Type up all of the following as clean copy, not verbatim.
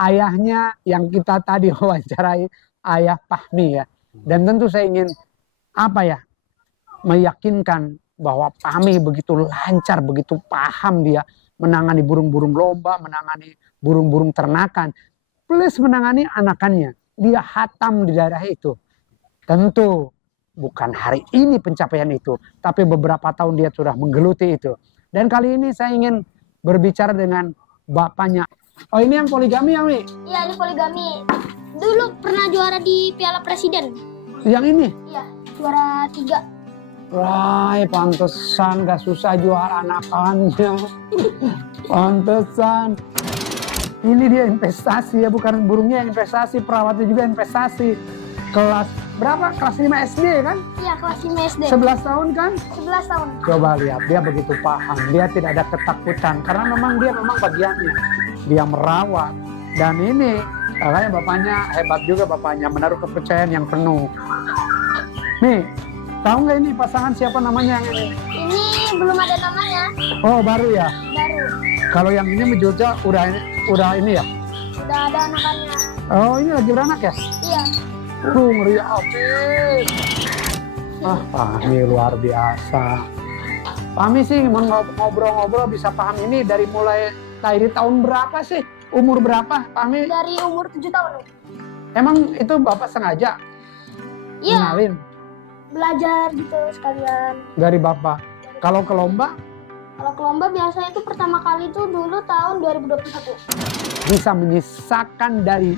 ayahnya yang kita tadi wawancarai, ayah Fahmi ya. Dan tentu saya ingin meyakinkan bahwa Fahmi begitu lancar, begitu paham dia menangani burung-burung lomba, menangani burung-burung ternakan, plus menangani anakannya. Dia hatam di daerah itu. Tentu bukan hari ini pencapaian itu, tapi beberapa tahun dia sudah menggeluti itu. Dan kali ini saya ingin berbicara dengan bapaknya. Oh, ini yang poligami ya, Mi? Iya, ini poligami. Dulu pernah juara di Piala Presiden. Yang ini? Iya, juara 3. Wah, pantesan gak susah jual anakannya. Pantesan. Ini dia investasi ya, bukan burungnya yang investasi, perawatnya juga investasi. Kelas berapa? Kelas 5 SD kan? Iya, kelas 5 SD. 11 tahun kan? 11 tahun. Coba lihat, dia begitu paham. Dia tidak ada ketakutan. Karena memang bagiannya. Dia merawat. Dan ini, makanya bapaknya hebat juga bapaknya. Menaruh kepercayaan yang penuh. Nih, tahu nggak ini pasangan siapa namanya yang ini? Ini belum ada namanya. Oh, baru ya? Baru. Kalau yang ini Jogja udah ini ya? Udah ada anakannya. Oh, ini lagi beranak ya? Iya. Ngeri abis. Fahmi luar biasa. Fahmi sih ngobrol-ngobrol bisa paham ini dari tahun berapa sih? Umur berapa Fahmi? Dari umur 7 tahun. Emang itu Bapak sengaja? Iya. Kenalin? Belajar gitu sekalian. Dari Bapak. Kalau ke lomba? Kalau ke lomba biasanya itu pertama kali itu dulu tahun 2021. Bisa menyisakan dari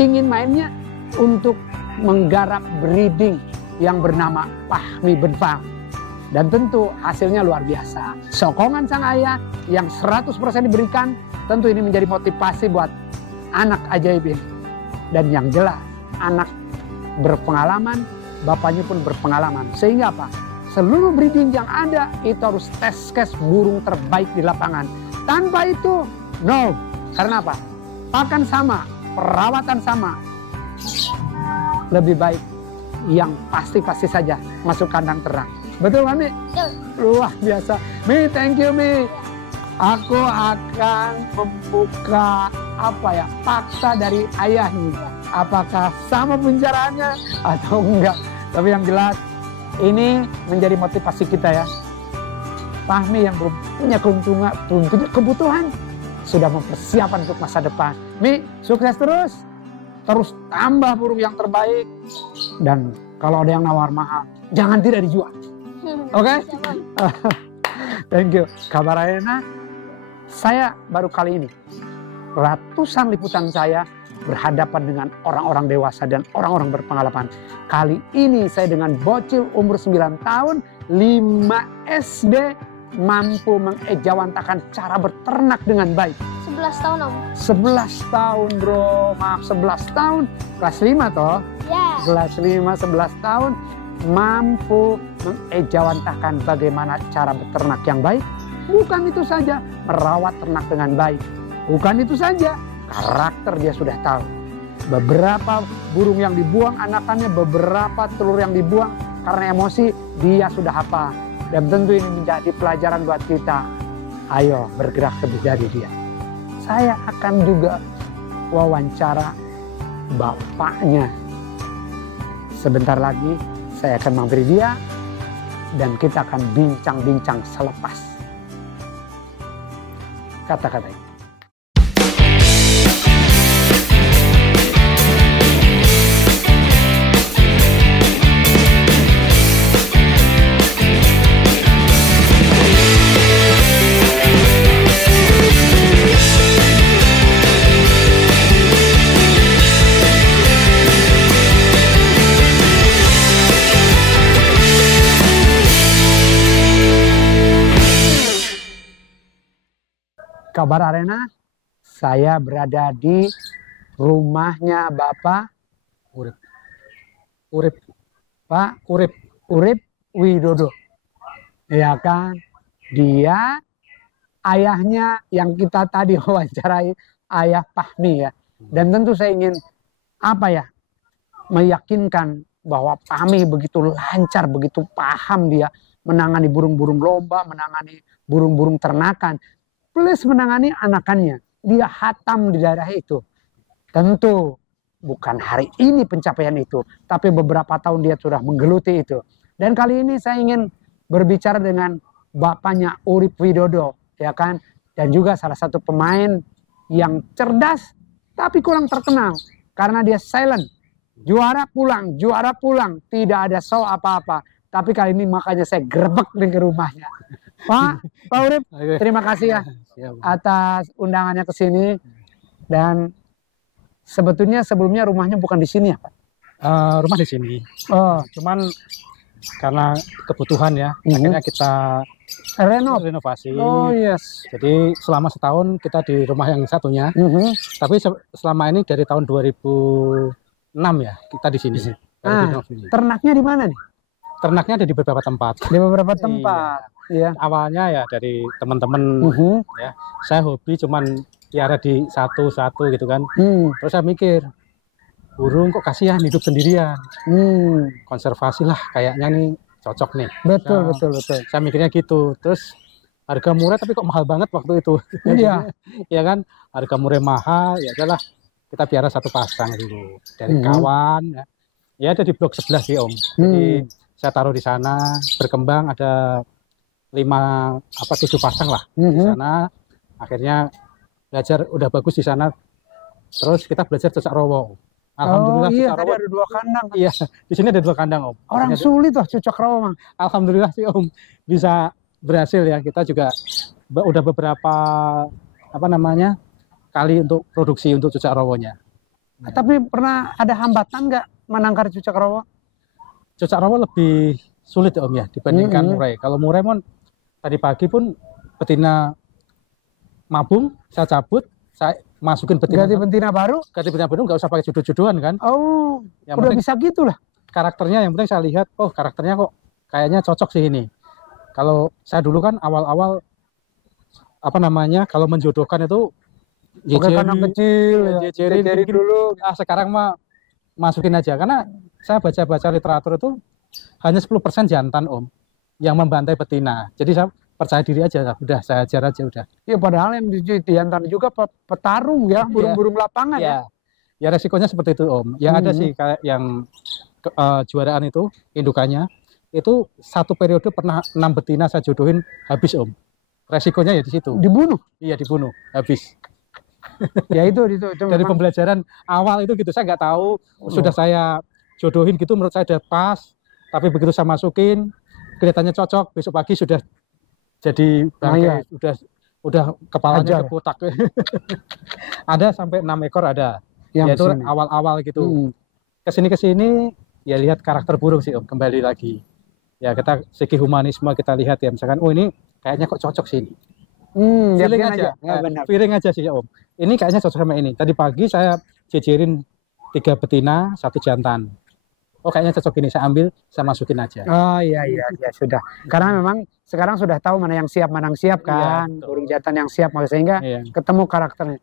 ingin mainnya untuk menggarap breeding yang bernama Fahmi Benfang. Dan tentu hasilnya luar biasa. Sokongan sang ayah yang 100% diberikan, tentu ini menjadi motivasi buat anak ajaib ini. Dan yang jelas, anak berpengalaman, bapaknya pun berpengalaman. Sehingga apa? Seluruh breeding yang ada itu harus tes case burung terbaik di lapangan. Tanpa itu, no. Karena apa? Pakan sama, perawatan sama. Lebih baik yang pasti-pasti saja masuk kandang ternak. Betul kan, Mi? Luar biasa. Mi, thank you, Mi. Aku akan membuka fakta dari ayahnya. Apakah sama pencaraannya atau enggak? Tapi yang jelas ini menjadi motivasi kita ya. Fahmi yang belum punya keuntungan, belum punya kebutuhan, sudah mempersiapkan untuk masa depan. Mi, sukses terus. Terus tambah burung yang terbaik. Dan kalau ada yang nawar mahal, jangan tidak dijual. Oke? Thank you. Kabar Arena, saya baru kali ini, ratusan liputan saya berhadapan dengan orang-orang dewasa dan orang-orang berpengalaman. Kali ini saya dengan bocil umur 9 tahun, 5 SD, mampu mengejawantakan cara berternak dengan baik. 11 tahun, Om. 11 tahun, bro. Maaf, 11 tahun. Kelas 5 toh? Ya. Kelas 5, 11 tahun. Mampu mengejawantakan bagaimana cara beternak yang baik. Bukan itu saja, merawat ternak dengan baik. Bukan itu saja, karakter dia sudah tahu. Beberapa burung yang dibuang anakannya, beberapa telur yang dibuang karena emosi, dia sudah hafal. Dan tentu ini menjadi pelajaran buat kita. Ayo bergerak lebih dari dia. Saya akan juga wawancara bapaknya. Sebentar lagi saya akan menghampiri dia dan kita akan bincang-bincang selepas kata-kata ini. Kabar Arena, saya berada di rumahnya Bapak Urip Widodo. Ya kan? Dia ayahnya yang kita tadi wawancarai, ayah Fahmi ya. Dan tentu saya ingin meyakinkan bahwa Fahmi begitu lancar, begitu paham dia menangani burung-burung lomba, menangani burung-burung ternakan, plus menangani anakannya. dia hatam di daerah itu. Tentu bukan hari ini pencapaian itu, tapi beberapa tahun dia sudah menggeluti itu. Dan kali ini saya ingin berbicara dengan bapaknya Urip Widodo, ya kan? Dan juga salah satu pemain yang cerdas tapi kurang terkenal karena dia silent. Juara pulang, tidak ada show apa-apa. Tapi kali ini makanya saya grebek nih ke rumahnya. Pak Urip, terima kasih ya atas undangannya ke sini. Dan sebetulnya sebelumnya rumahnya bukan di sini ya, Pak? Rumah di sini. Oh, Cuman karena kebutuhan ya, akhirnya kita renovasi. Oh yes. Jadi selama setahun kita di rumah yang satunya. Tapi selama ini dari tahun 2006 ya kita di sini. Ternaknya di mana nih? Ternaknya ada di beberapa tempat. Di beberapa tempat. Iya. Awalnya ya dari teman-teman. Ya, saya hobi cuman piara di satu-satu gitu kan. Terus saya mikir, burung kok kasihan hidup sendirian. Konservasi lah kayaknya nih cocok nih. Betul. Saya mikirnya gitu. Terus harga murah tapi kok mahal banget waktu itu. Iya. Ya kan, harga murah mahal, ya udahlah kita piara satu pasang dulu dari kawan. Ya ada di blok sebelah sih Om. Jadi saya taruh di sana, berkembang ada 7 pasang lah di sana. Akhirnya belajar udah bagus di sana. Terus kita belajar cocok rowo. Alhamdulillah iya, tadi ada 2 kandang. Iya, di sini ada 2 kandang Om. Orang sulit loh cocok rawa, Mang. Alhamdulillah sih Om bisa berhasil ya. Kita juga udah beberapa kali untuk produksi untuk cocok rawonya. Tapi pernah ada hambatan nggak menangkar cocok rawa? Cocok rawa lebih sulit Om ya dibandingkan murai. Kalau murai pun tadi pagi pun betina mabung, saya cabut, saya masukin betina. Ganti betina baru nggak usah pakai jodoh-jodohan kan. Oh, yang udah penting, bisa gitu lah. Karakternya yang penting saya lihat, oh karakternya kok kayaknya cocok sih ini. Kalau saya dulu kan awal-awal kalau menjodohkan itu pakai kandang kecil, jejerin dulu. Sekarang mah masukin aja karena saya baca-baca literatur itu hanya 10% jantan Om yang membantai betina. Jadi saya percaya diri aja, udah saya ajar aja udah. Iya, padahal yang diantar juga petarung ya, burung-burung lapangan ya. Ya resikonya seperti itu Om. Yang ada sih kayak yang juaraan itu indukannya itu satu periode pernah 6 betina saya jodohin habis Om. Resikonya ya di situ. Dibunuh? Iya dibunuh, habis. Ya itu dari memang pembelajaran awal itu gitu saya nggak tahu sudah saya jodohin gitu menurut saya udah pas, tapi begitu saya masukin kelihatannya cocok, besok pagi sudah jadi bangkai, udah kepalanya keputak. Ada sampai 6 ekor ada. Ya itu awal-awal gitu. Kesini ya lihat karakter burung sih Om, kembali lagi. Ya kita segi humanisme kita lihat ya, misalkan oh ini kayaknya kok cocok sih ini. Feeling aja. Feeling aja sih Om. Ini kayaknya cocok sama ini. Tadi pagi saya jejerin 3 betina, 1 jantan. Oh kayaknya cocok ini, saya ambil, saya masukin aja. Oh iya sudah. Karena memang sekarang sudah tahu mana yang siap, mana yang siap kan. Iya, burung jantan yang siap, sehingga ketemu karakternya.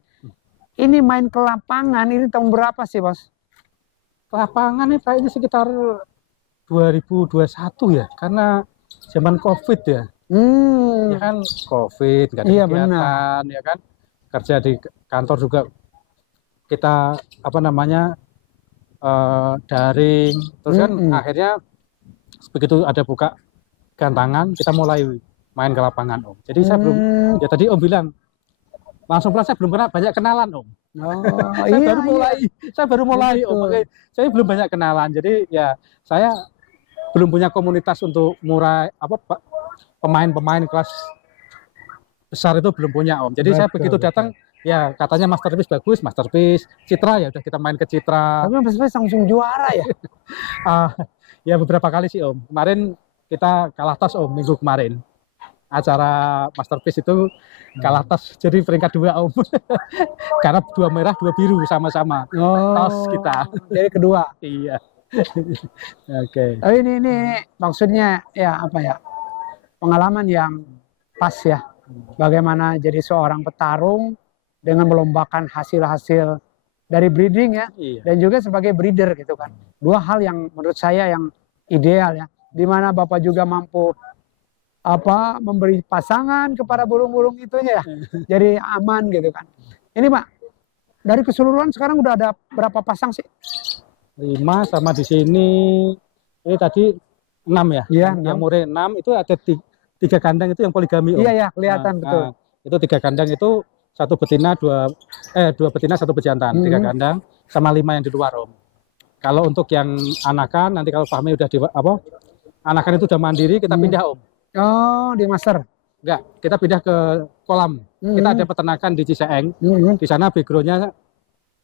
Ini main ke lapangan, ini tahun berapa sih Bos? Ke lapangan ini kayaknya sekitar 2021 ya, karena zaman COVID ya. Ya kan COVID, nggak ada kegiatan, ya kan. Kerja di kantor juga kita daring, terus kan akhirnya begitu ada buka gantangan kita mulai main ke lapangan Om. Jadi saya belum, ya tadi Om bilang langsung pulang saya belum banyak kenalan Om. Saya baru mulai Om. Saya belum banyak kenalan, jadi ya saya belum punya komunitas untuk murai pemain-pemain kelas besar itu belum punya Om. Jadi saya begitu datang ya katanya Masterpiece bagus, Masterpiece, Citra ya udah kita main ke Citra. Tapi Masterpiece langsung juara ya? Ya beberapa kali sih Om. Kemarin kita kalah tos Om minggu kemarin. Acara Masterpiece itu kalah tos jadi peringkat 2 Om. Karena 2 merah 2 biru sama-sama. Tos kita. Jadi kedua. Iya. Oke. Oh, ini maksudnya ya pengalaman yang pas ya. Bagaimana jadi seorang petarung dengan melombakan hasil-hasil dari breeding ya, dan juga sebagai breeder gitu kan. 2 hal yang menurut saya yang ideal ya, dimana Bapak juga mampu memberi pasangan kepada burung-burung itunya ya, jadi aman gitu kan. Ini Pak, dari keseluruhan sekarang udah ada berapa pasang sih? 5 sama di sini ini tadi 6 ya. Iya, Yang 6. murai 6 itu ada 3 kandang itu yang poligami Om. Iya ya, kelihatan betul. Itu 3 kandang itu 1 betina, 2 betina 1 bejantan, 3 kandang sama 5 yang di luar Om. Kalau untuk yang anakan nanti kalau Fahmi udah anakan itu udah mandiri kita pindah Om. Oh, di master. Enggak, kita pindah ke kolam. Kita ada peternakan di Ciseeng. Di sana backgroundnya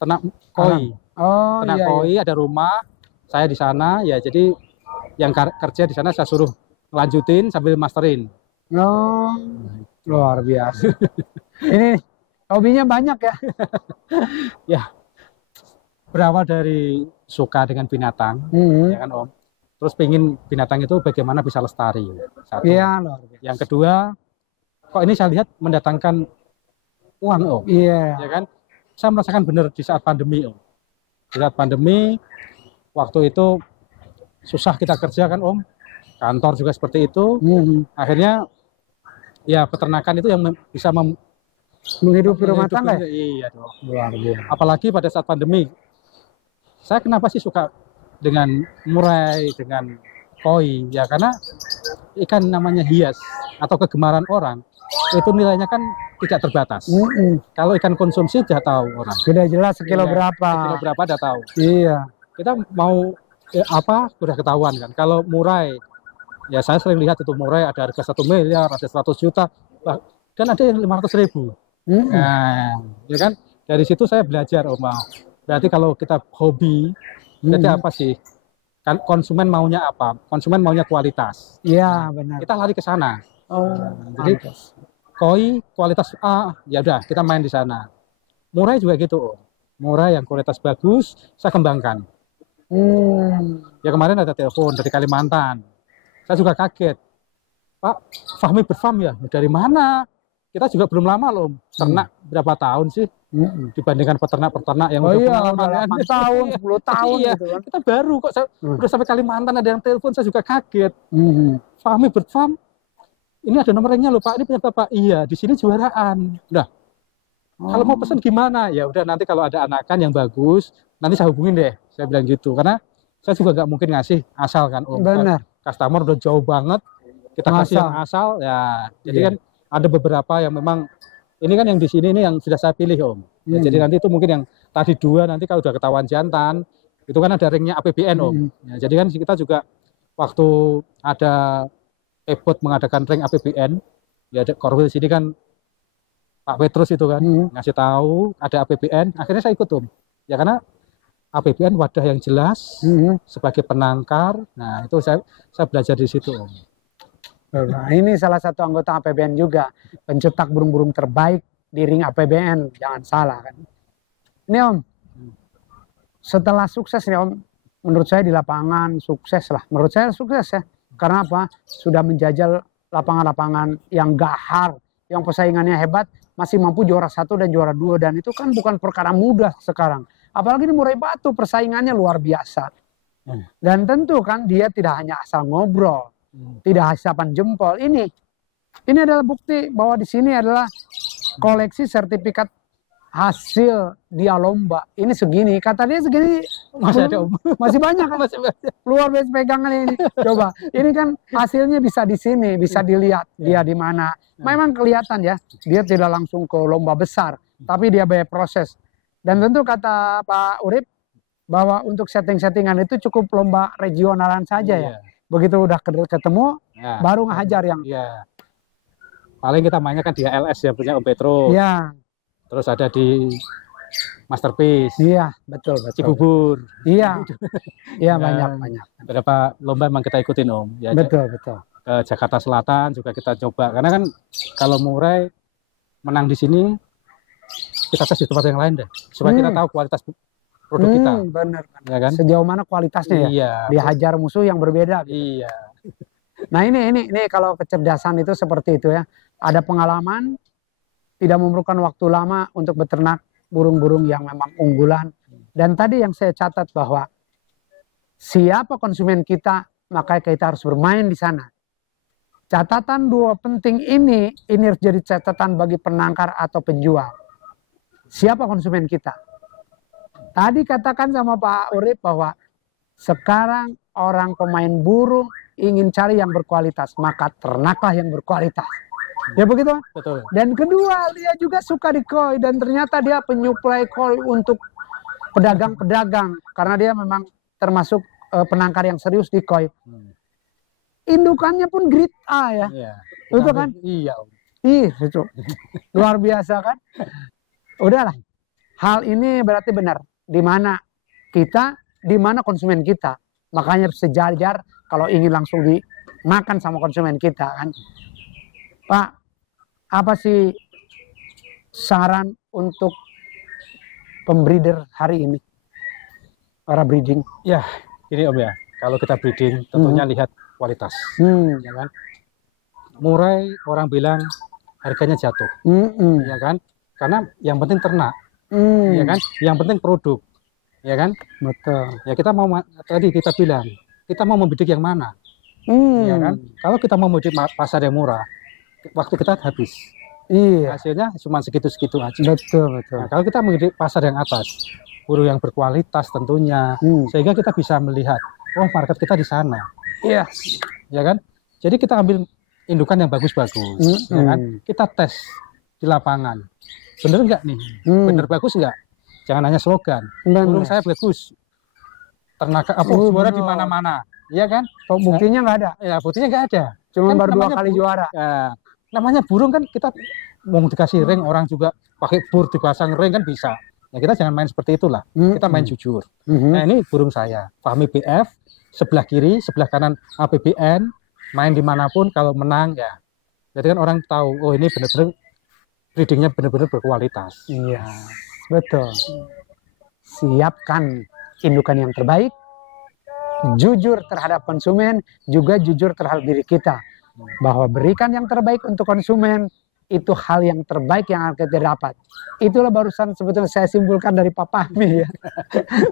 ternak koi. Oh, Ternak iya, koi, ada rumah. Saya di sana, ya jadi yang kerja di sana saya suruh lanjutin sambil masterin. Oh, luar biasa. Ini hobinya banyak ya. Ya, berawal dari suka dengan binatang, ya kan Om. Terus pingin binatang itu bagaimana bisa lestari. Satu. Iya, luar biasa. Yang kedua, kok ini saya lihat mendatangkan uang Om. Iya. Ya kan? Saya merasakan benar di saat pandemi Om. Di saat pandemi, waktu itu susah kita kerja kan Om. Kantor juga seperti itu. Akhirnya ya peternakan itu yang bisa Menghidupi rumah tangga ya? Iya dong. Luar biasa. Apalagi pada saat pandemi. Saya kenapa sih suka dengan murai, dengan koi? Ya karena ikan namanya hias atau kegemaran orang itu nilainya kan tidak terbatas. Kalau ikan konsumsi sudah tahu orang. Sudah jelas sekilo Iya, berapa. Sekilo berapa udah tahu. Iya. Kita mau apa sudah ketahuan kan. Kalau murai, ya saya sering lihat itu murai ada harga 1 miliar, ada 100 juta, dan ada yang 500.000. Nah, ya kan dari situ saya belajar Om. Berarti kalau kita hobi, berarti apa sih? Kan konsumen maunya apa? Konsumen maunya kualitas. Iya, benar. Kita lari ke sana. Oh, Jadi koi kualitas A, ya udah kita main di sana. Murai juga gitu Om. Murai yang kualitas bagus, saya kembangkan. Ya kemarin ada telepon dari Kalimantan. Saya juga kaget. Pak, Fahmi berfarm ya? Dari mana? Kita juga belum lama loh. Ternak berapa tahun sih? Dibandingkan peternak-peternak yang udah pengalaman. 8 tahun, 10 tahun iya, gitu kan. kita baru kok. Udah sampai Kalimantan ada yang telepon, saya juga kaget. Fahmi berfarm. Ini ada nomornya loh Pak, ini punya Bapak. Iya, di sini juaraan. Udah. Kalau mau pesan gimana? Ya udah nanti kalau ada anakan yang bagus, nanti saya hubungin deh. Saya bilang gitu. Karena saya juga nggak mungkin ngasih asal kan Om. Benar. Customer udah jauh banget. Kita kasih yang asal ya. Jadi kan ada beberapa yang memang ini kan yang di sini ini yang sudah saya pilih Om. Ya, jadi nanti itu mungkin yang tadi 2 nanti kalau udah ketahuan jantan itu kan ada ringnya APBN Om. Ya, jadi kan kita juga waktu ada EBOT mengadakan ring APBN ya Korwil sini kan Pak Petrus itu kan ngasih tahu ada APBN, akhirnya saya ikut Om. Ya karena APBN wadah yang jelas sebagai penangkar. Nah itu saya belajar di situ Om. Nah, ini salah satu anggota APBN juga, pencetak burung-burung terbaik di ring APBN, jangan salah kan. Ini Om, setelah sukses nih Om, menurut saya di lapangan sukses lah, menurut saya sukses ya. Karena apa? Sudah menjajal lapangan-lapangan yang gahar, yang persaingannya hebat, masih mampu juara 1 dan juara 2, dan itu kan bukan perkara mudah sekarang. Apalagi di Murai Batu persaingannya luar biasa. Dan tentu kan dia tidak hanya asal ngobrol. Tidak hasapan jempol. Ini adalah bukti bahwa di sini adalah koleksi sertifikat hasil dia lomba. Ini segini, kata dia segini. Masih ada Om. Masih banyak kan? Masih banyak. Luar biasa pegangan ini. Coba, ini kan hasilnya bisa di sini, bisa dilihat dia di mana. Memang kelihatan ya, dia tidak langsung ke lomba besar, tapi dia banyak proses. Dan tentu kata Pak Urip bahwa untuk setting-settingan itu cukup lomba regionalan saja ya. Begitu udah ketemu, baru ngehajar yang. Paling kita mainnya kan di LS yang punya Om Petro. Terus ada di Masterpiece. Iya, betul. Cibubur. Iya, iya banyak. Beberapa lomba memang kita ikutin Om. Ya, betul. Ke Jakarta Selatan juga kita coba. Karena kan kalau murai menang di sini, kita tes di tempat yang lain deh. Supaya kita tahu kualitas produk kita. Benar. Ya kan? Sejauh mana kualitasnya ya? Iya. Dihajar musuh yang berbeda. Gitu. Iya. Nah ini kalau kecerdasan itu seperti itu ya. Ada pengalaman, tidak memerlukan waktu lama untuk beternak burung-burung yang memang unggulan. Dan tadi yang saya catat bahwa siapa konsumen kita, maka kita harus bermain di sana. Catatan 2 penting ini harus jadi catatan bagi penangkar atau penjual. siapa konsumen kita. Tadi katakan sama Pak Urip bahwa sekarang orang pemain burung ingin cari yang berkualitas, maka ternaklah yang berkualitas. Ya begitu. Betul. Dan kedua, dia juga suka di koi, dan ternyata dia penyuplai koi untuk pedagang-pedagang, karena dia memang termasuk penangkar yang serius di koi. Indukannya pun grade A ya. Iya. Itu kan? Iya, Om. Ih, itu luar biasa kan? Udahlah. Hal ini berarti benar. Di mana kita, di mana konsumen kita. Makanya sejajar kalau ingin langsung dimakan sama konsumen kita kan. Pak, apa sih saran untuk pembreeder hari ini? Para breeding. Ya, ini Om ya. Kalau kita breeding tentunya lihat kualitas. Ya kan? Murai orang bilang harganya jatuh. Ya kan? Karena yang penting ternak. Ya kan? Yang penting produk. Ya kan? Betul. Ya kita mau, tadi kita bilang, kita mau membidik yang mana? Ya kan? Kalau kita mau membidik pasar yang murah, waktu kita habis. Iya. Hasilnya cuma segitu-segitu aja. Betul, betul. Nah, kalau kita membidik pasar yang atas, burung yang berkualitas tentunya, sehingga kita bisa melihat, oh market kita di sana. Iya. Ya kan? Jadi kita ambil indukan yang bagus-bagus, ya kan? Kita tes di lapangan. Bener nggak nih? Bener bagus nggak? Jangan hanya slogan. Burung saya bagus. Ternak apa juara di mana-mana, ya kan? Oh, buktinya nggak ada. Ya, buktinya nggak ada. Cuma Kan baru 2 namanya kali juara. Ya, namanya burung kan kita mau dikasih ring, orang juga pakai bur dipasang ring kan bisa. Ya kita jangan main seperti itulah. Kita main jujur. Nah ini burung saya, Fahmi BF, sebelah kiri, sebelah kanan APBN, main dimanapun kalau menang ya. Jadi kan orang tahu, oh ini benar-benar breedingnya benar-benar berkualitas. Iya, betul. Siapkan indukan yang terbaik, jujur terhadap konsumen, juga jujur terhadap diri kita. Bahwa berikan yang terbaik untuk konsumen, itu hal yang terbaik yang akan kita dapat. Itulah barusan sebetulnya saya simpulkan dari Pak Fahmi ya.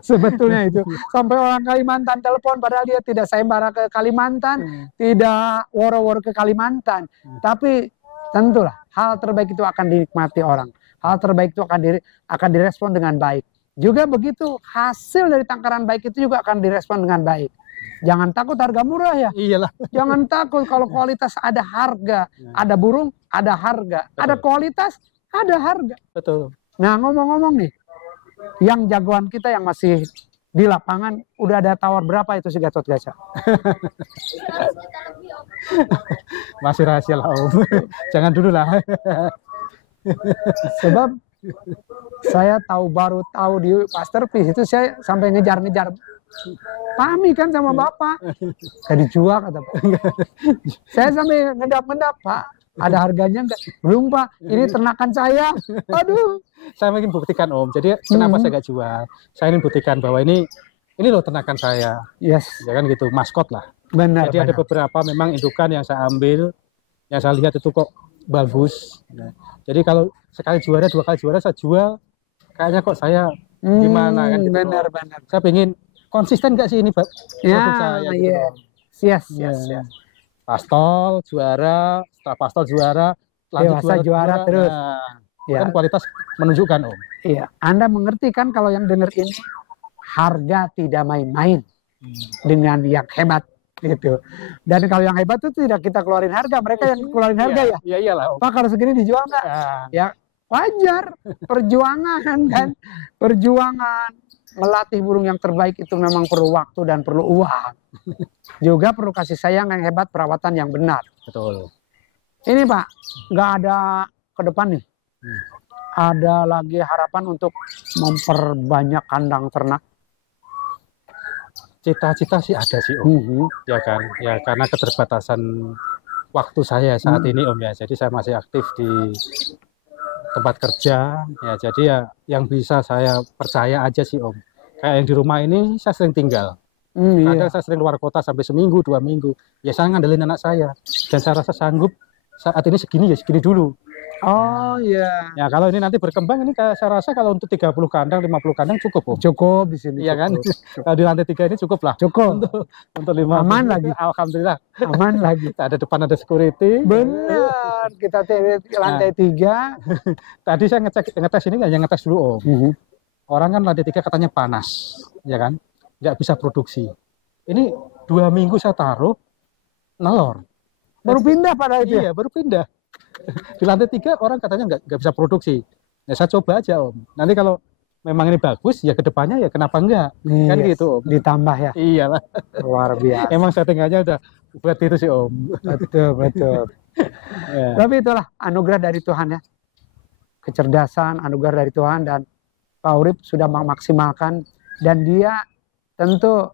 Sebetulnya itu. Sampai orang Kalimantan telepon, padahal dia tidak sayembara ke Kalimantan, tidak woro-woro ke Kalimantan. Tapi tentulah hal terbaik itu akan dinikmati orang. Hal terbaik itu akan direspon dengan baik. Juga begitu, hasil dari tangkaran baik itu juga akan direspon dengan baik. Jangan takut harga murah ya. Iyalah. Jangan takut kalau kualitas ada harga. Ada burung, ada harga. Betul. Ada kualitas, ada harga. Betul. Nah ngomong-ngomong nih, yang jagoan kita yang masih di lapangan, udah ada tawar berapa itu si Gatot Kaca? Masih rahasia lah Om. Jangan dulu lah. Sebab saya baru tahu di Masterpiece itu saya sampai ngejar-ngejar Fahmi kan sama Bapak. Gak dijual kata Pak. Saya sampai ngedap-ngedap, Pak. Ada harganya enggak? Belum Pak, ini ternakan saya. Aduh. Saya ingin buktikan Om. Jadi kenapa saya nggak jual? Saya ingin buktikan bahwa ini loh ternakan saya. Yes. Ya kan gitu, maskot lah. Benar. Jadi ada beberapa memang indukan yang saya ambil, yang saya lihat itu kok bagus. Nah, jadi kalau sekali juara, 2 kali juara saya jual, kayaknya kok saya gimana kan gitu. Benar. Saya pengen konsisten nggak sih ini produk saya gitu. Yes. Pastol juara, setelah pastol juara, lanjut juara terus. Nah, ya. kan kualitas menunjukkan Om. Iya, Anda mengerti kan kalau yang dengar ini harga tidak main-main dengan yang hebat gitu. Dan kalau yang hebat itu tidak kita keluarin harga, mereka yang keluarin harga ya. Iya iyalah Om. Pak kalau segini dijual nggak? Ya wajar, perjuangan kan, perjuangan. Melatih burung yang terbaik itu memang perlu waktu dan perlu uang. Juga perlu kasih sayang yang hebat, perawatan yang benar. Betul. Ini Pak, nggak ada ke depan nih. Ada lagi harapan untuk memperbanyak kandang ternak? Cita-cita sih ada sih Om. Ya kan, ya karena keterbatasan waktu saya saat ini Om ya. Jadi saya masih aktif di tempat kerja ya, jadi ya yang bisa saya percaya aja sih Om. Kayak yang di rumah ini saya sering tinggal. Kadang saya sering luar kota sampai seminggu 2 minggu. Ya saya ngandelin anak saya dan saya rasa sanggup saat ini segini ya segini dulu. Oh iya. Ya kalau ini nanti berkembang ini saya rasa kalau untuk 30 kandang 50 kandang cukup Om. Cukup di sini. Iya kan? Cukup. Kalau di lantai 3 ini cukup lah. Cukup. Untuk 50. Aman lagi. Alhamdulillah. Aman lagi. Ada depan ada security. Benar. Kita lantai 3. Tadi saya ngetes ini yang ngetes dulu Om. Orang kan lantai 3 katanya panas, ya kan? Nggak bisa produksi. Ini 2 minggu saya taruh nelor. Baru pindah pada itu. Iya, baru pindah. Di lantai 3 orang katanya nggak bisa produksi. Ya saya coba aja Om. Nanti kalau memang ini bagus ya kedepannya ya kenapa enggak? Yes. Kan gitu Om. Ditambah ya. Iyalah. Luar biasa. Emang settingannya udah buat itu sih Om. Betul. Ya. Tapi itulah anugerah dari Tuhan ya. Kecerdasan, anugerah dari Tuhan, dan Pak Urip sudah memaksimalkan, dan dia tentu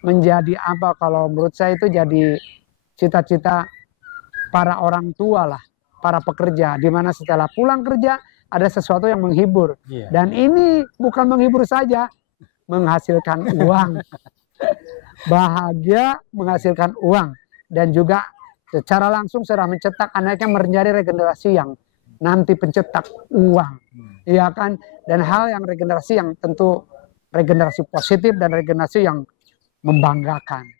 menjadi apa, kalau menurut saya itu jadi cita-cita para orang tua lah, para pekerja, di mana setelah pulang kerja ada sesuatu yang menghibur. Iya. Dan ini bukan menghibur saja, menghasilkan uang. Bahagia menghasilkan uang, dan juga secara langsung sudah mencetak anaknya menjadi regenerasi yang nanti pencetak uang. Iya kan? Dan hal yang regenerasi yang tentu regenerasi positif dan regenerasi yang membanggakan.